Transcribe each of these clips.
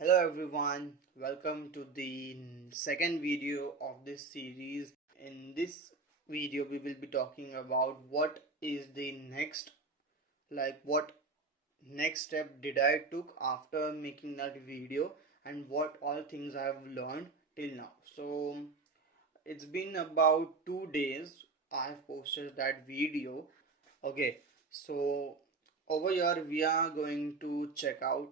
Hello everyone, welcome to the second video of this series. In this video we will be talking about what is the what next step did I took after making that video and what all things I have learned till now. So it's been about 2 days I have posted that video. Okay, so over here we are going to check out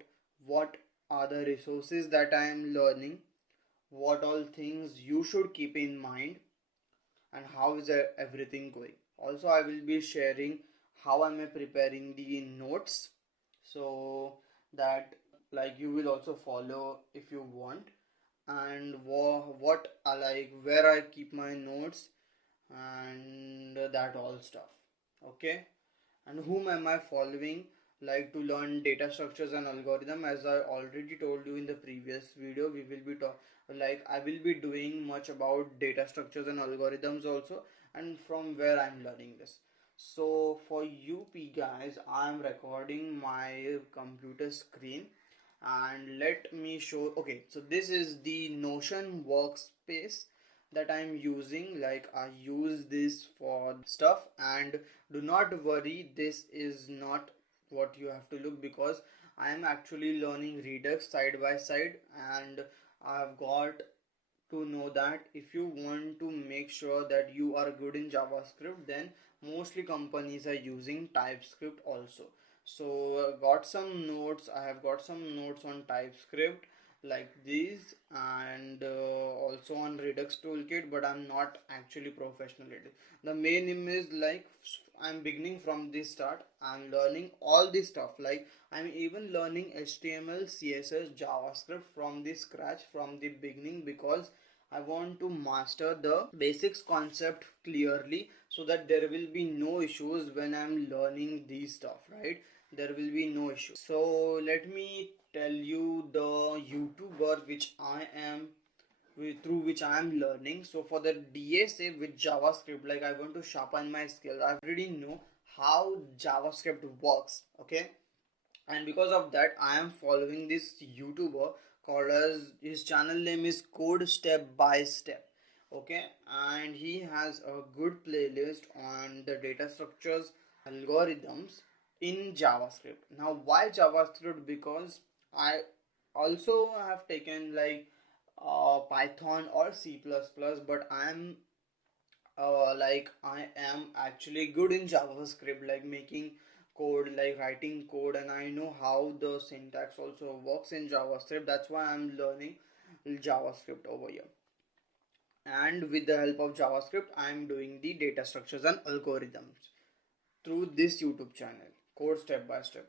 what are the resources that I am learning, what all things you should keep in mind, and how is everything going. Also, I will be sharing how am I preparing the notes so that like you will also follow if you want, and what I like where I keep my notes and that all stuff. Okay, and whom am I following like to learn data structures and algorithm. As I already told you in the previous video, we will be I will be doing much about data structures and algorithms also, and from where I'm learning this. So for you guys, I'm recording my computer screen and let me show. Okay, so this is the Notion workspace that I'm using. Like I use this for stuff, and do not worry, this is not what you have to look, because I am actually learning Redux side by side, and I've got to know that if you want to make sure that you are good in JavaScript, then mostly companies are using TypeScript also. So I have got some notes on TypeScript like these, and also on Redux toolkit, but I'm not actually professional at it. The main aim is like I'm beginning from the start. I'm learning all this stuff, like I'm even learning HTML, CSS, JavaScript from the scratch, from the beginning, because I want to master the basics concept clearly, so that there will be no issues when I'm learning these stuff, right? There will be no issue. So let me tell you the YouTuber which I am through which I am learning. So for the DSA with JavaScript, like I want to sharpen my skill. I already know how JavaScript works, okay? And because of that I am following this YouTuber called as, his channel name is Code Step by Step. Okay, and he has a good playlist on the data structures, algorithms in JavaScript. Now why JavaScript? Because I also have taken Python or C++, but I am actually good in JavaScript, like making code, like writing code, and I know how the syntax also works in JavaScript. That's why I'm learning JavaScript over here. And with the help of JavaScript, I'm doing the data structures and algorithms through this YouTube channel, Code Step by Step.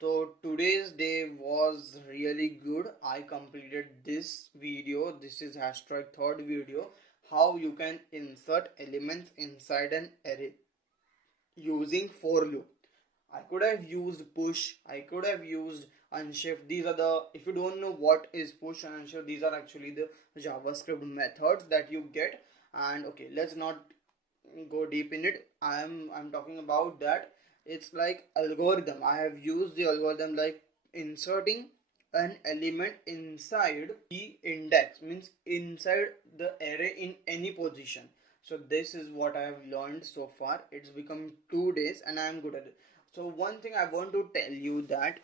So today's day was really good. I completed this video. This is hashtag third video, how you can insert elements inside an array using for loop. I could have used push, I could have used unshift. These are the, if you don't know what is push and unshift, these are actually the JavaScript methods that you get. And okay, let's not go deep in it. I'm talking about that. It's like algorithm. I have used the algorithm like inserting an element inside the index, means inside the array in any position. So this is what I have learned so far. It's become 2 days and I am good at it. So one thing I want to tell you, that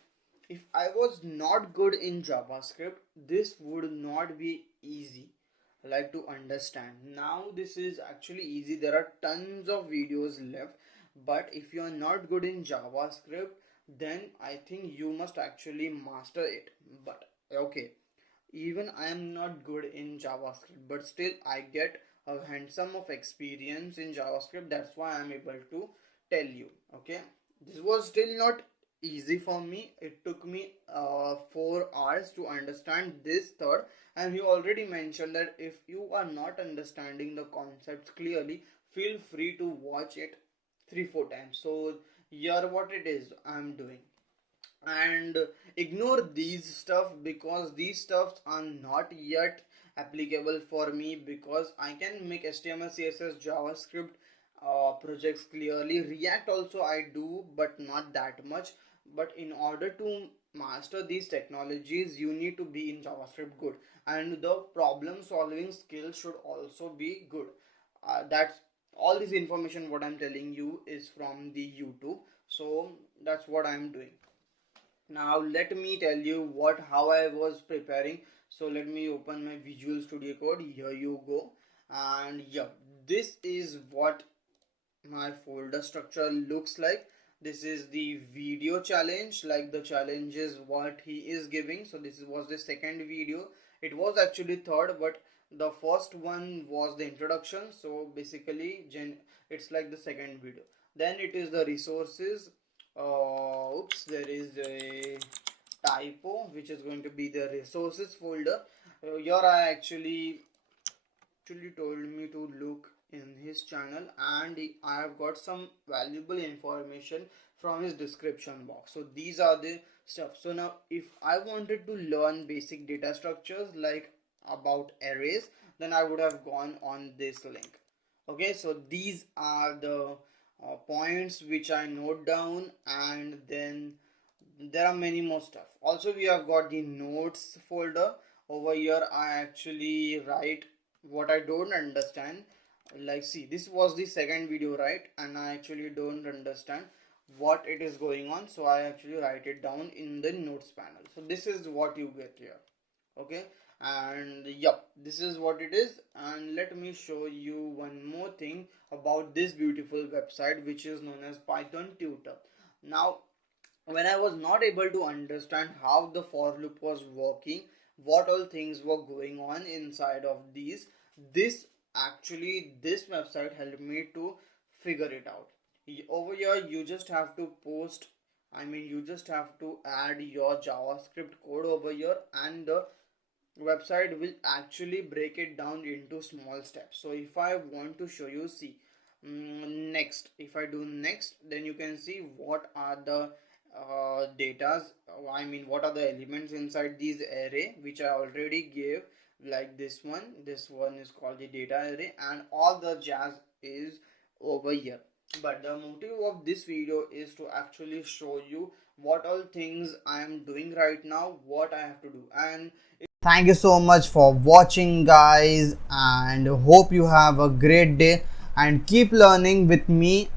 if I was not good in JavaScript, this would not be easy like to understand. Now this is actually easy. There are tons of videos left, but if you are not good in JavaScript, then I think you must actually master it. But okay, even I am not good in JavaScript, but still I get a handsome of experience in JavaScript. That's why I am able to tell you. Okay, this was still not easy for me. It took me 4 hours to understand this third. And you already mentioned that if you are not understanding the concepts clearly, feel free to watch it 3-4 times. So here what it is I'm doing, and ignore these stuff, because these stuffs are not yet applicable for me, because I can make HTML, CSS, JavaScript projects clearly. React also I do, but not that much. But in order to master these technologies, you need to be in JavaScript good, and the problem solving skills should also be good. That's all this information what I'm telling you is from the YouTube. So that's what I'm doing. Now let me tell you what how I was preparing. So let me open my Visual Studio Code. Here you go. And yeah, this is what my folder structure looks like. This is the video challenge, like the challenge is what he is giving. So this was the second video. It was actually third, but the first one was the introduction. So basically it's like the second video. Then it is the resources. Oops, there is a typo, which is going to be the resources folder. Here I actually told me to look in his channel, and I have got some valuable information from his description box. So these are the stuff. So now if I wanted to learn basic data structures like about arrays, then I would have gone on this link. Okay, so these are the points which I note down, and then there are many more stuff. Also we have got the notes folder. Over here I actually write what I don't understand. Like, see, this was the second video, right? And I actually don't understand what it is going on, so I actually write it down in the notes panel. So this is what you get here. Okay, and yep, this is what it is. And let me show you one more thing about this beautiful website, which is known as Python Tutor. Now when I was not able to understand how the for loop was working, what all things were going on inside of this this website helped me to figure it out. Over here you just have to you just have to add your JavaScript code over here, and the website will actually break it down into small steps. So if I want to show you, see, next, if I do next, then you can see what are the datas, what are the elements inside these array, which I already gave. Like this one is called the data array, and all the jazz is over here. But the motive of this video is to actually show you what all things I am doing right now, what I have to do. And thank you so much for watching, guys, and hope you have a great day and keep learning with me.